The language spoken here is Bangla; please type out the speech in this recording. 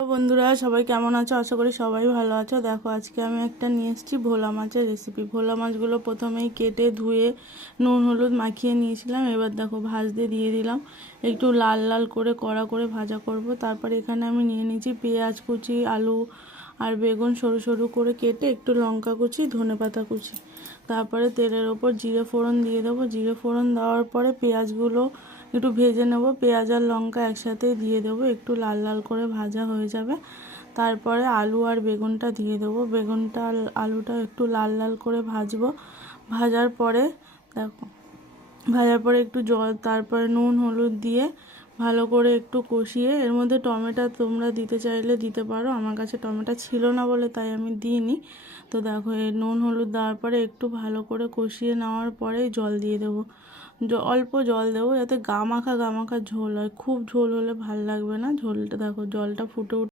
তো বন্ধুরা সবাই কেমন আছো? আশা করি সবাই ভালো আছো। দেখো আজকে আমি একটা নিয়ে এসেছি ভোলা মাছের রেসিপি। ভোলা মাছগুলো প্রথমেই কেটে ধুয়ে নুন হলুদ মাখিয়ে নিয়েছিলাম। এবার দেখো ভাজতে দিয়ে দিলাম, একটু লাল লাল করে কড়া করে ভাজা করব। তারপরে এখানে আমি নিয়ে নিয়েছি পেঁয়াজ কুচি, আলু আর বেগুন সরু সরু করে কেটে, একটু লঙ্কা কুচি, ধনেপাতা কুচি। তারপরে তেলের ওপর জিরে ফোড়ন দিয়ে দেবো। জিরে ফোড়ন দেওয়ার পরে পেঁয়াজগুলো একটু ভেজে নেব। পেঁয়াজ আর লঙ্কা একসাথে দিয়ে দেবো, একটু লাল লাল করে ভাজা হয়ে যাবে। তারপরে আলু আর বেগুনটা দিয়ে দেবো। বেগুনটা আর আলুটা একটু লাল লাল করে ভাজবো। ভাজার পরে দেখো, ভাজার পরে একটু জল, তারপরে নুন হলুদ দিয়ে ভালো করে একটু কষিয়ে, এর মধ্যে টমেটো তোমরা দিতে চাইলে দিতে পারো, আমার কাছে টমেটো ছিল না বলে তাই আমি দিইনি। তো দেখো এই নুন হলুদ দেওয়ার পরে একটু ভালো করে কষিয়ে নেওয়ার পরে জল দিয়ে দেবো। অল্প জল দেবো যাতে গা মাখা ঝোল হয়। খুব ঝোল হলে ভাল লাগবে না। ঝোলটা দেখো, জলটা ফুটে